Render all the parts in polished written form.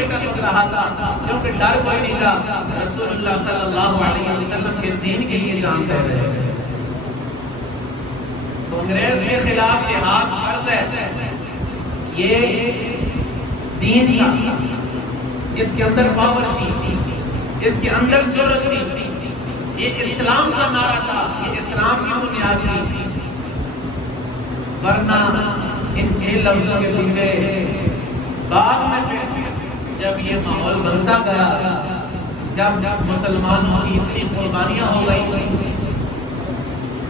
کے کر رہا تھا کیونکہ ڈر کوئی نہیں تھا، رسول اللہ صلی اللہ علیہ وسلم کے دین کے لیے جان دے رہے۔ تو انگریز کے خلاف جہاد فرض ہے، یہ دین کا، اس کے اندر پاور تھی، اس کے اندر جرأت تھی، یہ اسلام کا نعرہ تھا، یہ اسلام کی بنیاد تھی۔ ورنہ ان 6 لفظوں کے پیچھے بعد میں جب یہ ماحول بنتا گیا، جب مسلمانوں کی اتنی قربانیاں ہو گئی،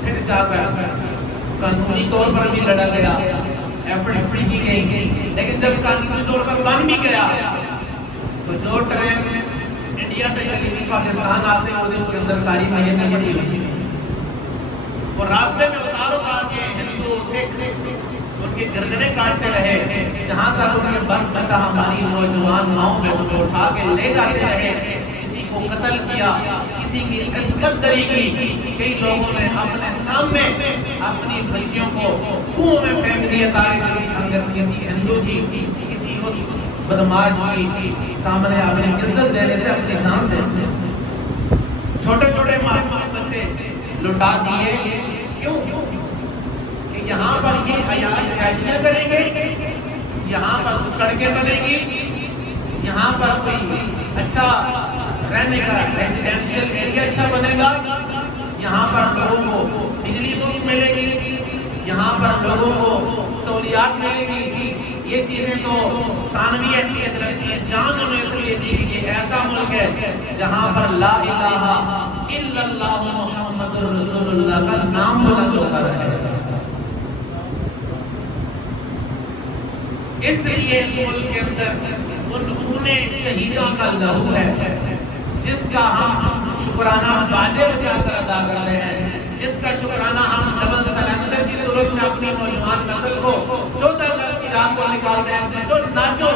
پھر جا کر قانونی طور پر بھی لڑا گیا، ایفرٹس بھی کی گئی، لیکن جب قانونی طور پر بن بھی گیا تو جو ٹرین انڈیا سے چلی پاکستان آتے ہیں اس کے اندر ساری میت نہیں ہوتی، اور راستے میں اتار کے ہندو سکھ ان کی گردنیں کاٹتے رہے، جہاں تک انہیں بس بتا ہماری نوجوان ماؤں میں انہیں اٹھا کے لے جاتے رہے، کسی کو قتل کیا، کسی کی عصمت دری کی، کئی لوگوں نے اپنے سامنے اپنی بچیوں کو کنویں میں پھینک دیا تاکہ اگر کسی ہندو کی کسی اس بدماش کی سامنے اپنی عزت دینے سے اپنی جان دے۔ چھوٹے چھوٹے معصوم بچے لٹا دیے، کیوں؟ کہ یہاں پر یہ عیاش عیاشیاں کریں گے، یہاں پر سڑکیں بنیں گی، یہاں پر کوئی اچھا رہنے کا ریزیڈینشل ایریا اچھا بنے گا، یہاں پر لوگوں کو بجلی مفت ملے گی، یہاں پر لوگوں کو سہولیات ملے گی، یہ چیزیں تو ثانوی حیثیت رکھتی ہیں۔ جان انہیں اس لیے دی کہ یہ ایسا ملک ہے جہاں پر لا الہ الا اللہ محمد رسول اللہ کا نام بلند ہوتا رہے۔ اس لیے اس ملک کے اندر ان خون شہیدوں کا لہو ہے جس کا ہم شکرانہ باجے بجا کر ادا کر رہے ہیں، جس کا شکرانہ ہم ڈبل سلنسر کی صورت میں اپنی نوجوان نسل کو 14 اگست کی رات کو نکالتے ہیں، جو ناچو،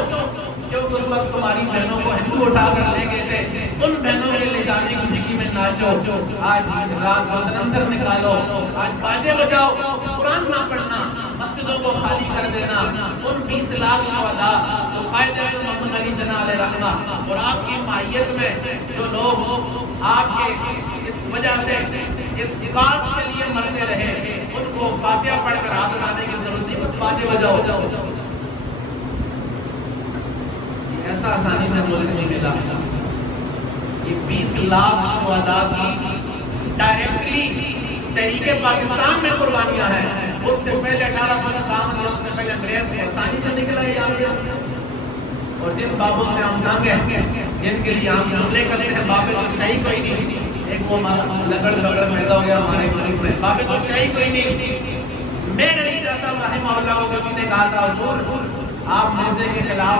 کیونکہ اس وقت تمہاری بہنوں کو ہندو اٹھا کر لے گئے تھے، ان بہنوں کے لے جانے کی خوشی میں ناچو، آج رات کو سلنسر نکالو، آج باجے بجاؤ، قرآن نہ پڑھنا، مسجدوں کو خالی کر دینا، ان 20 لاکھ شہداء جو قائد اعظم محمد علی جناح علیہ رحمہ اور آپ کی مائیت میں جو لوگ آپ کے اس وجہ سے اس کاز کے لیے مرتے رہے، ان کو فاتحہ پڑھ کر ہاتھ اٹھانے کی ضرورت نہیں، بس باجے بجاؤ۔ ایسا آسانی سے ملک نہیں ملا، یہ 20 لاکھ شہداء کی ڈائریکٹلی تحریک پاکستان میں قربانیاں ہیں۔ اس سے پہلے 1857 میں، اس سے پہلے انگریز آسانی سے نکل آئے یہاں سے، اور جن بابوں سے ہم تنگ ہیں، جن کے لیے ہم حملے کرتے ہیں، بابے تو شہی کوئی نہیں، ایک وہ لگڑ پیدا ہو گیا ہمارے ملک میں، بابے تو شہی کوئی نہیں۔ میرے علی شاہ صاحب رحمہ اللہ کو کسی نے کہا تھا حضور آپ مرزے کے خلاف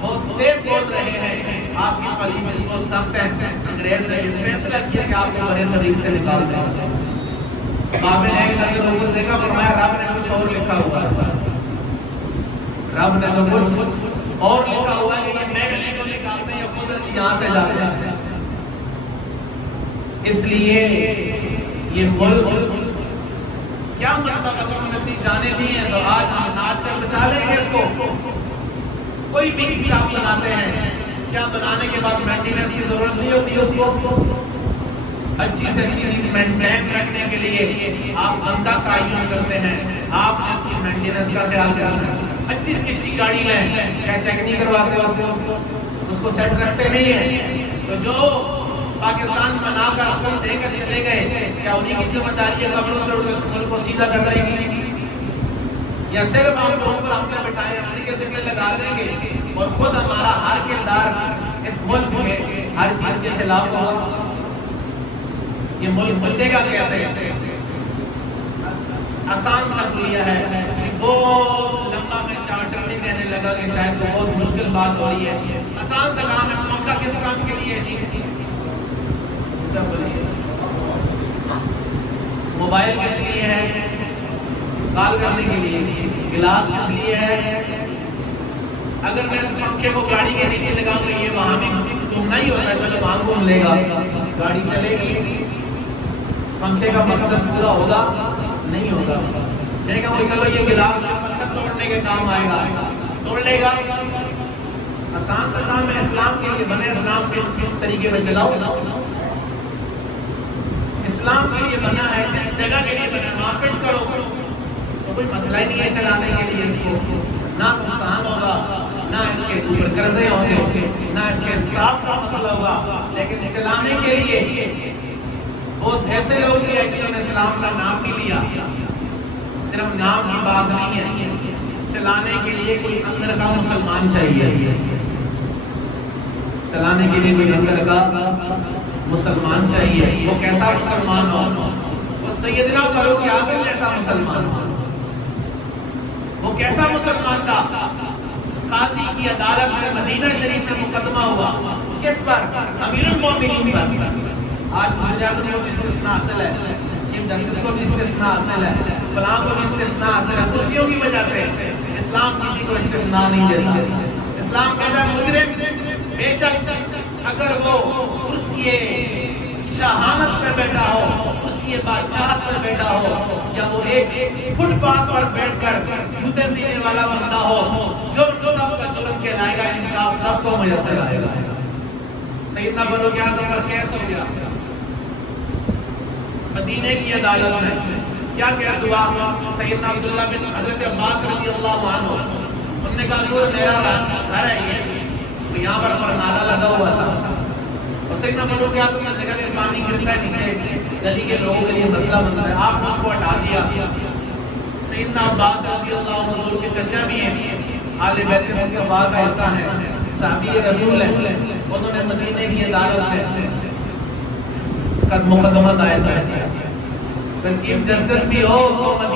بہت تیز بول رہے ہیں، آپ کی پالیسی بہت سخت ہے، انگریز نے فیصلہ کیا کہ آپ کو برے صغیر سے نکال دیں۔ بابے نے ایک نظر اوپر دیکھا، فرمایا رب نے کچھ اور لکھا ہوا ہے، رب نے تو کچھ اور لکھا ہوا ہے کہ یہ میگلی کو نکالتے ہیں یا خود یہاں سے جاتے ہیں۔ اس لیے یہ ملک کیا مطلب اگر ہم اپنی جانیں دی ہیں تو آج ہم ناچ کر بچا لیں گے اس کو۔ کوئی بھی چیز آپ بناتے ہیں، کیا بنانے کے بعد مینٹیننس کی ضرورت نہیں ہوتی اس کو؟ اچھی سے اچھی چیز مینٹین رکھنے کے لیے آپ بندہ تعین کرتے ہیں، آپ اس کی مینٹیننس کا خیال کرتے ہیں۔ اچھی سے اچھی گاڑی لیں، کیا چیک نہیں کرواتے اس کو سیٹ رکھتے نہیں ہیں؟ تو جو پاکستان بنا کر حکم دے کر چلے گئے، کیا انہی کی ذمہ داری ہے قبروں سے اٹھ کر اس ملک کو سیدھا کر رہے ہیں؟ یا صرف ہم لوگوں پر ہم نے بٹھائے امریکہ سے کے لگا دیں گے اور خود ہمارا ہر کردار اس ملک میں ہر چیز کے خلاف ہوگا؟ یہ ملک بچے گا کیسے؟ آسان سا لیا ہے، بہت لمبا میں چارٹر نہیں دینے لگا کہ شاید بہت مشکل بات ہو رہی ہے۔ آسان سا کام ہے، پنکھا کس کام کے لیے ہے؟ موبائل کس لیے ہے؟ کال کرنے کے لیے۔ گلاس کس لیے ہے؟ اگر میں اس پنکھے کو گاڑی کے نیچے لگاؤں گا یہ وہاں بھی گھومنا ہی ہوتا ہے، چلو وہاں گھوم لے گا، گاڑی چلے گی۔ پنکھے کا مقصد پورا ہوگا نہیں ہوگا، دیکھا وہ چلو یہ گلاس پتھر توڑنے کے کام آئے گا، توڑ لے گا۔ آسان سا میں اسلام کے لیے بنے، اسلام کے طریقے میں چلاؤ، اسلام کے لیے بنا ہے، جس جگہ کے لیے بنا وہاں فٹ کرو، تو کوئی مسئلہ ہی نہیں ہے چلانے کے لیے، اس کو نہ نقصان ہوگا، نہ اس کے اوپر قرضے ہوں گے، نہ اس کے انصاف کا مسئلہ ہوگا، لیکن چلانے کے لیے بہت ایسے لوگ بھی ہیں جنہوں نے اسلام کا نام بھی لیا، صرف نام کی بات نہیں ہے، چلانے کے لیے کوئی اندر کا مسلمان چاہیے، چلانے کے لیے کوئی اندر کا مسلمان چاہیے۔ وہ کیسا مسلمان ہو؟ وہ سیدنا فاروق اعظم جیسا مسلمان ہو۔ وہ کیسا مسلمان تھا؟ قاضی کی عدالت میں مدینہ شریف میں مقدمہ ہوا، کس پر؟ امیر المومنین پر۔ آج وزیر اعظم کو بھی استثناء حاصل ہے، چیف جسٹس کو بھی استثناء حاصل ہے، فلاں کو بھی استثناء حاصل ہے، کرسیوں کی وجہ سے اسلام کسی کو استثناء نہیں دیتا۔ اسلام کہتا ہے مجرم بے شک اگر وہ کرسی شاہانت پر بیٹھا ہو، کرسی بادشاہت پر بیٹھا ہو، یا وہ ایک فٹ پاتھ پر بیٹھ کر جوتے سینے والا بندہ ہو، جرم سب کا جرم کہلائے گا، انصاف سب کو میسر آئے گا۔ سیدنا فاروق اعظم پر کیس ہو گیا مدینے کی عدالت میں، کیا کیس ہوا؟ سیدنا عبداللہ بن حضرت عباس رضی اللہ عنہ، انہوں نے کہا حضور میرا راستہ گھر ہے یہ، تو یہاں پر نالا لگا ہوا تھا، اور سیدنا فاروق اعظم نے کہا کہ پانی گرتا ہے نیچے، گلی کے لوگوں کے لیے مسئلہ بنتا ہے، آپ نے اس کو ہٹا دیا۔ سیدنا عباس رضی اللہ عنہ حضور کے چچا بھی ہیں، آل بیت مصطفیٰ کا حصہ ہیں، صحابی رسول ہیں، انہوں نے مدینے کی عدالت میں مقدمہ دائر کیا، چیف جسٹس بھی ہو تو مدینہ